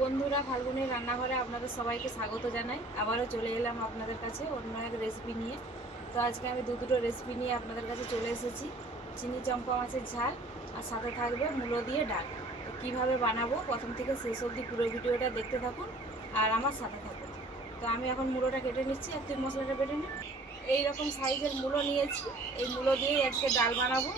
বন্ধুরা ফাল্গুনের রান্নাঘরে আপনাদের সবাইকে স্বাগত জানাই। আবারও চলে এলাম আপনাদের কাছে অন্য এক রেসিপি নিয়ে। তো আজকে আমি দু দুটো রেসিপি নিয়ে আপনাদের কাছে চলে এসেছি। চিনি, চম্পা মাছের ঝাল আর সাথে থাকবে মূলো দিয়ে ডাল। তো কীভাবে বানাবো? প্রথম থেকে শেষ অবধি পুরো ভিডিওটা দেখতে থাকুন আর আমার সাথে থাকুন। তো আমি এখন মূলোটা কেটে নিচ্ছি। আর তুই মশলাটা কেটে নি। এই রকম সাইজের মূলো নিয়েছি। এই মূলো দিয়েই আজকে ডাল বানাবো।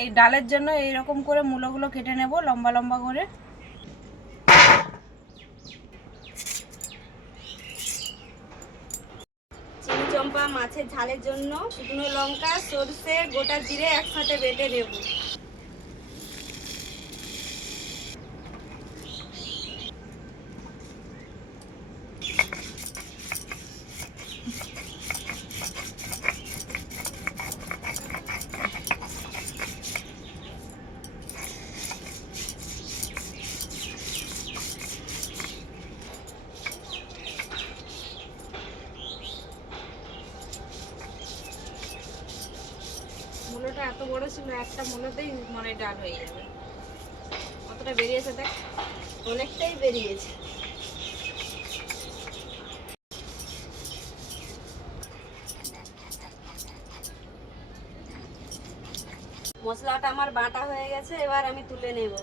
এই ডালের জন্য এই রকম করে মূলোগুলো কেটে নেব, লম্বা লম্বা করে। মাছের ঝালের জন্য শুকনো লঙ্কা, সরষে, গোটা জিরে একসাথে বেটে দেব মূলোটা এত বড় ছিল একটা মূলোতেই মানে ডাল হয়ে যাবে। কতটা বেরিয়েছে, দেখ। অনেকটাই বেরিয়েছে। মশলাটা আমার বাটা হয়ে গেছে, এবার আমি তুলে নেব।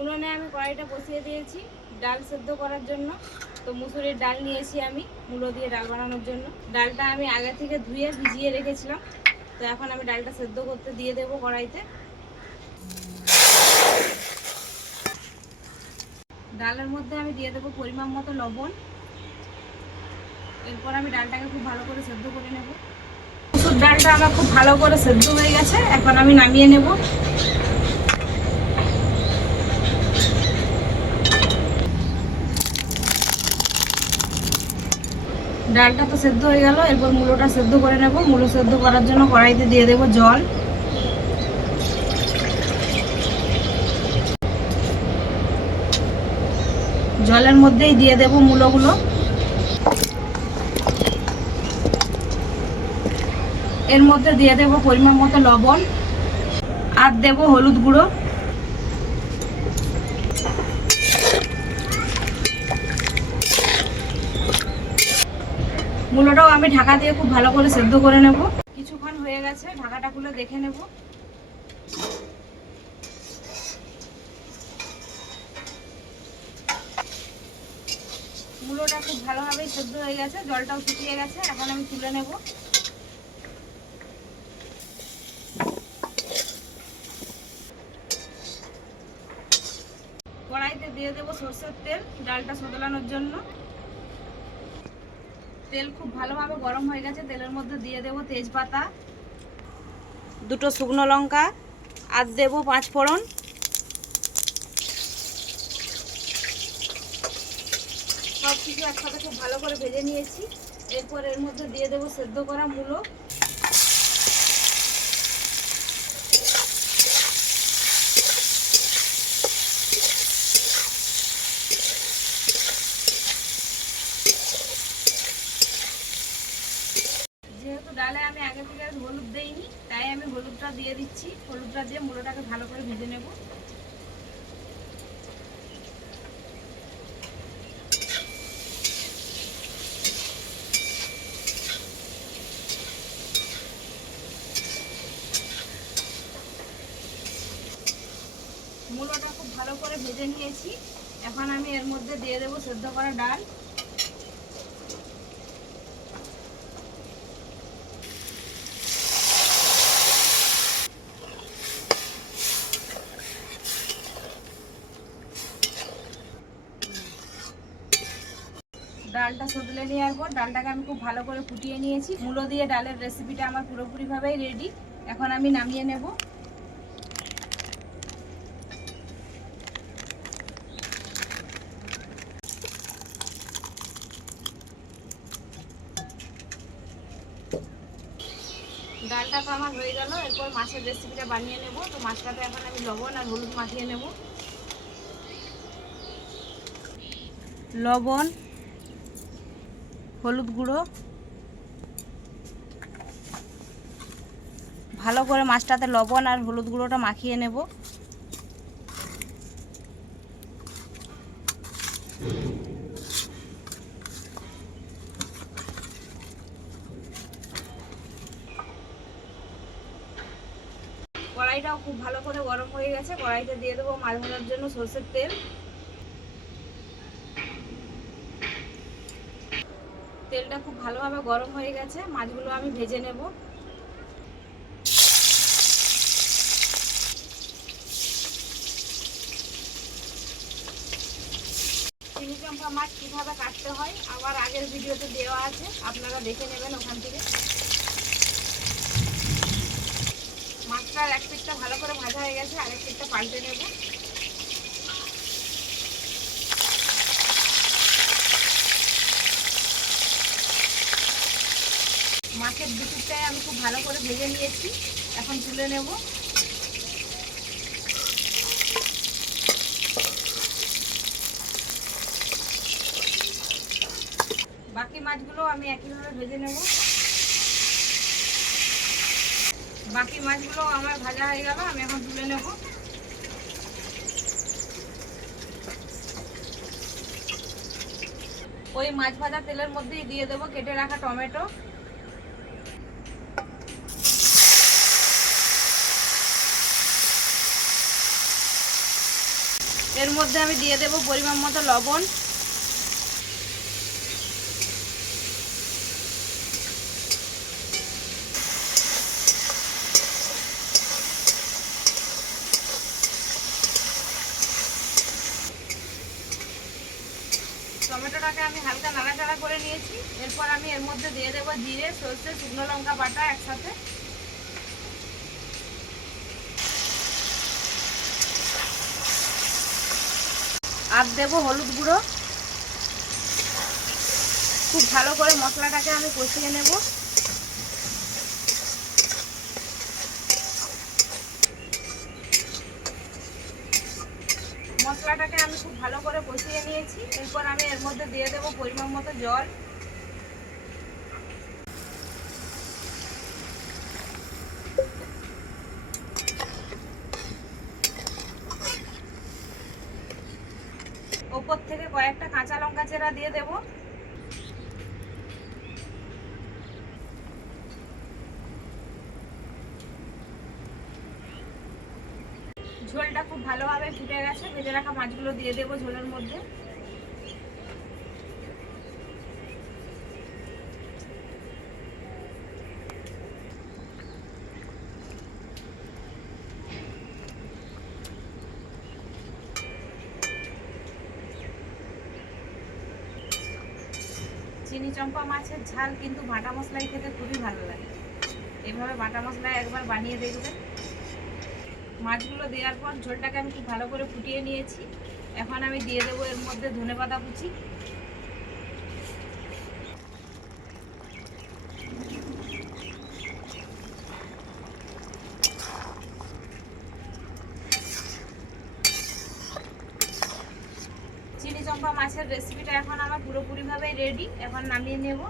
উনুনে আমি কড়াইটা বসিয়ে দিয়েছি, ডাল সেদ্ধ করার জন্য। তো মুসুরির ডাল নিয়েছি আমি, মুলো দিয়ে ডাল বানানোর জন্য। ডালটা আমি আগে থেকে ধুয়ে ভিজিয়ে রেখেছিলাম। তো এখন আমি ডালটা সেদ্ধ করতে দিয়ে দেবো কড়াইতে। ডালের মধ্যে আমি দিয়ে দেবো পরিমাণ মতো লবণ। এরপর আমি ডালটাকে খুব ভালো করে সেদ্ধ করে নেব। মুসুর ডালটা আমার খুব ভালো করে সেদ্ধ হয়ে গেছে, এখন আমি নামিয়ে নেব। ডালটা তো সেদ্ধ হয়ে গেল, এরপর মূলোটা সেদ্ধ করে নেব। মূলো সেদ্ধ করার জন্য কড়াইতে দিয়ে দেব জল। জলের মধ্যেই দিয়ে দেব মূলোগুলো। এর মধ্যে দিয়ে দেব পরিমাণ মতো লবণ। আর দেব হলুদ গুঁড়ো। মূলোটাও আমি ঢাকা দিয়ে খুব ভালো করে সেদ্ধ করে নেব। কিছুক্ষণ হয়ে গেছে, ঢাকাটা খুলে দেখে নেব। মূলোটা খুব ভালোভাবেই সেদ্ধ হয়ে গেছে, জলটাও শুকিয়ে গেছে, এখন আমি তুলে নেব। কড়াইতে দিয়ে দেবো সর্ষের তেল, ডালটা সদলানোর জন্য। তেল খুব ভালোভাবে গরম হয়ে গেছে, তেলের মধ্যে দিয়ে দেব তেজপাতা, দুটো শুকনো লঙ্কা, আর দেব পাঁচ ফোড়ন। সব কিছু একসাথে খুব ভালো করে ভেজে নিয়েছি। এরপর এর মধ্যে দিয়ে দেবো সেদ্ধ করা মূলো যেহেতু ডালে আমি আগে থেকে হলুদ দেইনি, তাই আমি হলুদটা দিয়ে দিচ্ছি। হলুদটা দিয়ে মূলোটাকে ভালো করে ভেজে নেব। মূলোটা খুব ভালো করে ভেজে নিয়েছি। এখন আমি এর মধ্যে দিয়ে দেবো সেদ্ধ করা ডাল। নেওয়ার পর ডালটাকে আমি খুব ভালো করে ফুটিয়ে নিয়েছি। মূলো দিয়ে ডালের রেসিপিটা আমার পুরোপুরিভাবেই রেডি এখন আমি নামিয়ে নেব। ডালটা তো আমার হয়ে গেল। এরপর মাছের রেসিপিটা বানিয়ে নেব। তো মাছটাতে এখন আমি লবণ আর হলুদ মাখিয়ে নেব। লবণ হলুদ গুঁড়ো। ভালো করে মাছটাতে লবণ আর হলুদ গুঁড়োটা মাখিয়ে নেব। কড়াইটাও খুব ভালো করে গরম হয়ে গেছে। কড়াইতে দিয়ে দেবো মাছ ভাজার জন্য সর্ষের তেল। তেলটা খুব ভালোভাবে গরম হয়ে গেছে, মাছগুলো আমি ভেজে নেব। চিনি চম্পা মাছ কীভাবে কাটতে হয়, আবার আগের ভিডিওতে দেওয়া আছে, আপনারা দেখে নেবেন ওখান থেকে। মাছটার এক পিঠটা ভালো করে ভাজা হয়ে গেছে, আরেক পিঠটা পাল্টে নেব। দুপুরটায় আমি খুব ভালো করে ভেজে নিয়েছি। এখন তুলে নেব। বাকি মাছগুলো আমি একইভাবে ভেজে নেব। বাকি মাছগুলো আমার ভাজা হয়ে গেল, আমি এখন তুলে নেব। ওই মাছ ভাজা তেলের মধ্যেই দিয়ে দেবো, কেটে রাখা টমেটো। এর মধ্যে আমি দিয়ে দেবো পরিমাণ মতো লবণ। টমেটোটাকে আমি হালকা নাড়াচাড়া করে নিয়েছি। এরপর আমি এর মধ্যে দিয়ে দেবো জিরে, সর্ষে, শুকনো লঙ্কা বাটা একসাথে। আর দেব হলুদ গুঁড়ো। খুব ভালো করে মশলাটাকে আমি কষিয়ে নেব। মশলাটাকে আমি খুব ভালো করে কষিয়ে নিয়েছি। এরপর আমি এর মধ্যে দিয়ে দেবো পরিমাণ মতো জল। ওপর থেকে কয়েকটা কাঁচা লঙ্কা চেরা দিয়ে দেব। ঝোলটা খুব ভালোভাবে ফুটে গেছে। ভেজে রাখা মাছগুলো দিয়ে দেবো ঝোলের মধ্যে চিনি চম্পা মাছের ঝাল কিন্তু বাটা মশলাই খেতে খুবই ভালো লাগে। এভাবে বাটা মশলা একবার বানিয়ে দেখবে মাছগুলো দেওয়ার পর ঝোলটাকে আমি খুব ভালো করে ফুটিয়ে নিয়েছি। এখন আমি দিয়ে দেবো এর মধ্যে ধনে পাতা কুচি চিনি চম্পা মাছের রেসিপিটা এখন আমার পুরোপুরিভাবে রেডি এখন নামিয়ে নেব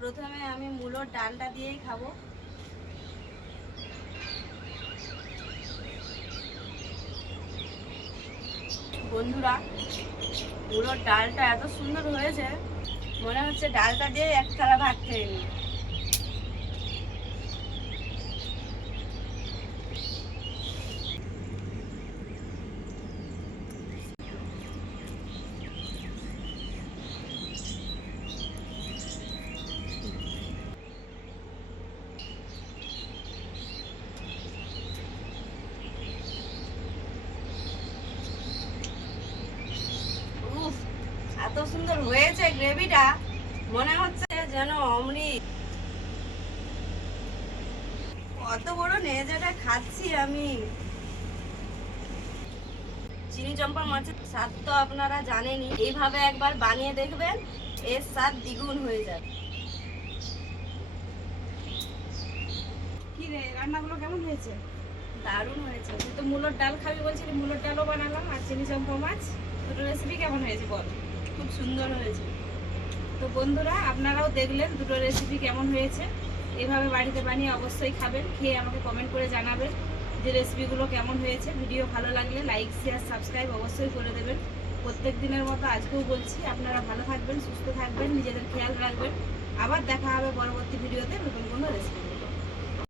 প্রথমে আমি মূলোর ডালটা দিয়েই খাব। বন্ধুরা মুলোর ডালটা এত সুন্দর হয়েছে, মনে হচ্ছে ডালটা দিয়ে এক থালা ভাত খেয়ে নিই। গ্রেভিটা মনে হচ্ছে যেন অমৃত কত বড় নেজাটা খাচ্ছি আমি। চিনি চম্পা মাছের স্বাদ তো আপনারা জানেনই। এইভাবে একবার বানিয়ে দেখবেন এর স্বাদ দ্বিগুণ হয়ে যাবে। কি রে রান্নাগুলো কেমন হয়েছে? দারুণ হয়েছে। তুই তো মুলোর ডাল খাবি বলছিলি মুলোর ডালও বানালাম আর চিনি চম্পা মাছ। দুটো রেসিপি কেমন হয়েছে বল? খুব সুন্দর হয়েছে। তো বন্ধুরা, আপনারাও দেখলেন দুটো রেসিপি কেমন হয়েছে। এভাবে বাড়িতে বানিয়ে অবশ্যই খাবেন, খেয়ে আমাকে কমেন্ট করে জানাবেন যে রেসিপিগুলো কেমন হয়েছে। ভিডিও ভালো লাগলে লাইক শেয়ার সাবস্ক্রাইব অবশ্যই করে দেবেন। প্রত্যেক দিনের মতো আজকেও বলছি, আপনারা ভালো থাকবেন, সুস্থ থাকবেন, নিজেদের খেয়াল রাখবেন। আবার দেখা হবে পরবর্তী